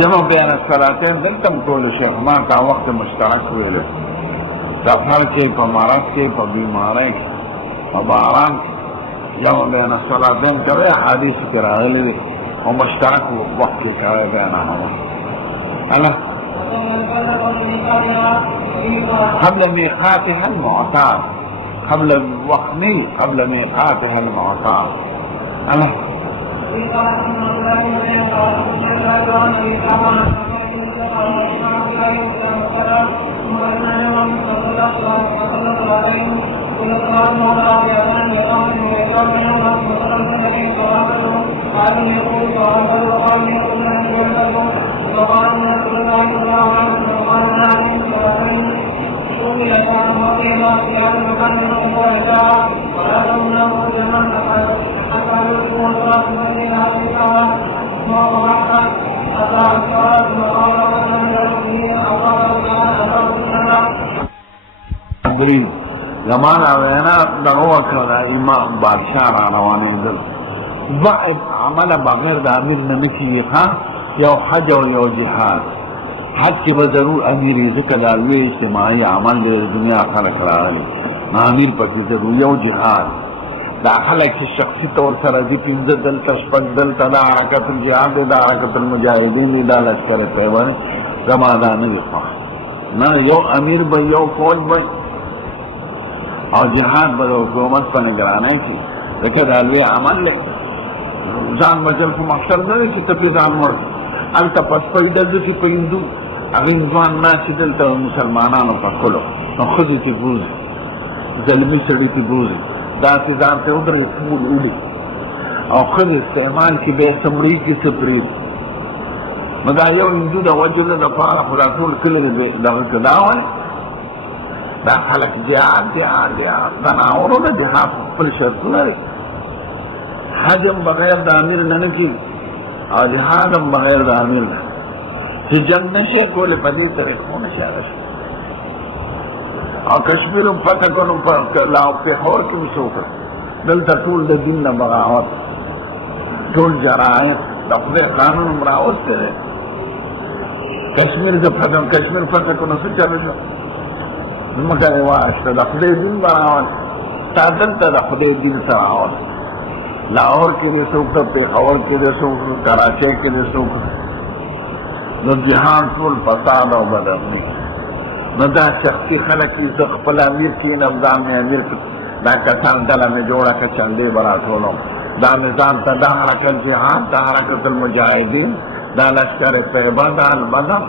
جمع بین الصلاتین دلتم کولو شیخ ما کا وقت مشترک ویلے سفر کې په مرض کې په بیماری په باران جمع بین الصلاتین کوي حدیث کې راغلی او مشترک وقت کې کوي بیان انا قبل ميقاتها المعتاد قبل وقتي قبل ميقاتها المعتاد انا زمانہ وینا دغه وکړه امام بادشاہ را روانېدل بعد عمل بغیر د امیر نه نه کېږي ښه یو حج او یو جهاد حج کې به ضرور امیر یې ځکه دا لوی اجتماعي عمل دی د دنیا خلک راغلي نو امیر پکې ضرور یو جهاد دا خلک چې شخصي طور سره دي پنځه دلته شپږ دلته دا حرکت الجهاد دی دا حرکت المجاهدین دی دا لشکر طیبه زما دا نه وي خوښ نه یو امیر به یو فوج به او جهاد به د حکومت په نگرانۍ کې ځکه دا لوی عمل دی ځان وژل خو مقصد نه دی چې ته پرې ځان مړ هلته په سپۍ دلته کې په هندو هغه هندوان ناستې دلته مسلمانانو په کلو نو ښځې ترې بوځي زلمي سړي ترې بوځي داسې ځان ته ودرېږي ټول وړي او ښځې استعمال کې به یې څه مړي کې څه پرېږدي نو دا یو هندو د وجلو دپاره خو دا ټول کلي دغه که دا وایي دا خلک جهاد تناورو د جهاد خپل شرطونه دی حجم بغیر د امیر نه نه کېږي او جهاد هم بغیر د امیر نه چې جنګ نه شي کولی په دې طریقو نه شي هغه شي او کشمیر هم فتح کړو نو پېښور کې مې څه وکړه دلته ټول د دین نه بغاوت ټول جرایت د خدای قانون هم راوستی دی کشمیر فتح کړو نو څه چلېږي ځمکه یې واخیسته د خدای دین بغاوت تا دلته د خدای دین سره راوست لاهور کې دې څه وکړه پېښور کې دې څه وکړه کراچۍ کې دې څه وکړه نو جهان ټول فساد او بدبختي نو دا شخصي خلک چې زه خپل امیر کښېنم دا مې امیر دا کسان ډله مې جوړه کړه چندې به راټولوم دا مې ځان ته دا حرکت جهاد دا حرکت المجاهدین دا لشکر طیبه دا البدر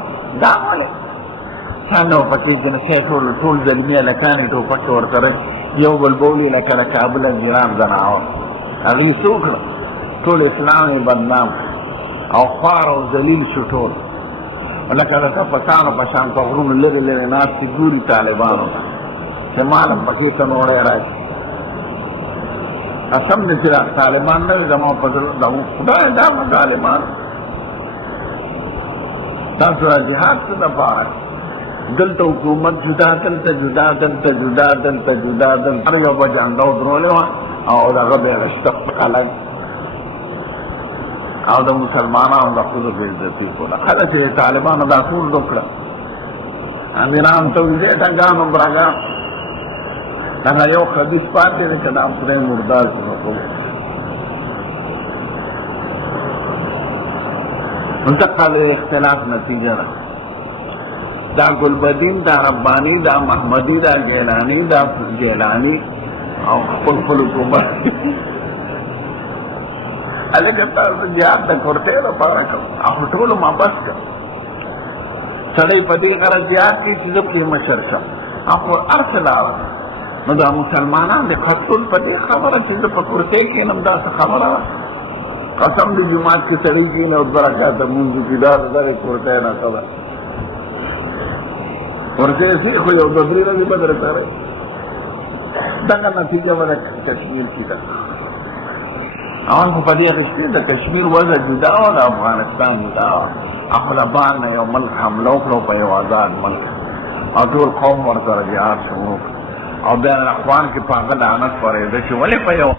دا ولې چا نه و پکې جنسۍ ټول زلمي هلکانې ټوپکې ورسره یو بل بولي لکه د کابل انجیران زناور هغې څه وکړه ټول اسلام یې بدنام او خوار او ذلیل شو ټول لکه د تپسانو په شان په غرونو لرې لرې ناستې ګوري طالبانو ته چې مال هم پکې کنوړی راشي قسم دی چې طالبان نه وي زما په زړه خدای دا طالبان تاسو را جهاد څه دپاره دلته حکومت جدا دلته جدا دلته جدا دلته جدا دلته هر یو به جانده ودرولې وه او دغه به یې رشته خلک او د مسلمانانو د ښځو بې عزتي کوله خلک چې طالبانو دا ټول وکړه امیران تولیدګانو براګان دغه یو خبیث پاتې دی که دا خدای مردار شي نو دغه د اختلاف نتیجه ده دا ګلبدین دا رباني دا محمدي دا جیلاني او خپل حکومت هلکه تاسو جهاد د کورتۍ لپاره کوم او ټولو ما بس کړ سړی په دې غرض جهاد کې چې زه پرې مشر شم او هر څه لاره نو دا مسلمانان د خطول په دې خبره چې زه په کورتۍ کښېنم دا څه خبره وه قسم دې جومات کې سړی کښېني او دوه رکعته لمونځ وکړي دا د دغې کورتۍ نه ښه ده کورتۍ سي خو یو دوه درې ورځې به درته رایي دغه نتیجه به د کشمیر کې ده اول خو په دې اخیستې د کشمیر وضع جدا وه د افغانستان جدا وه اخو له بار نه یو ملک حمله وکړو په یو آزاد ملک او ټول قوم ورسره جهاد شروع او بین الاخوان کې په هغه لعنت خورېده چې ولې په یو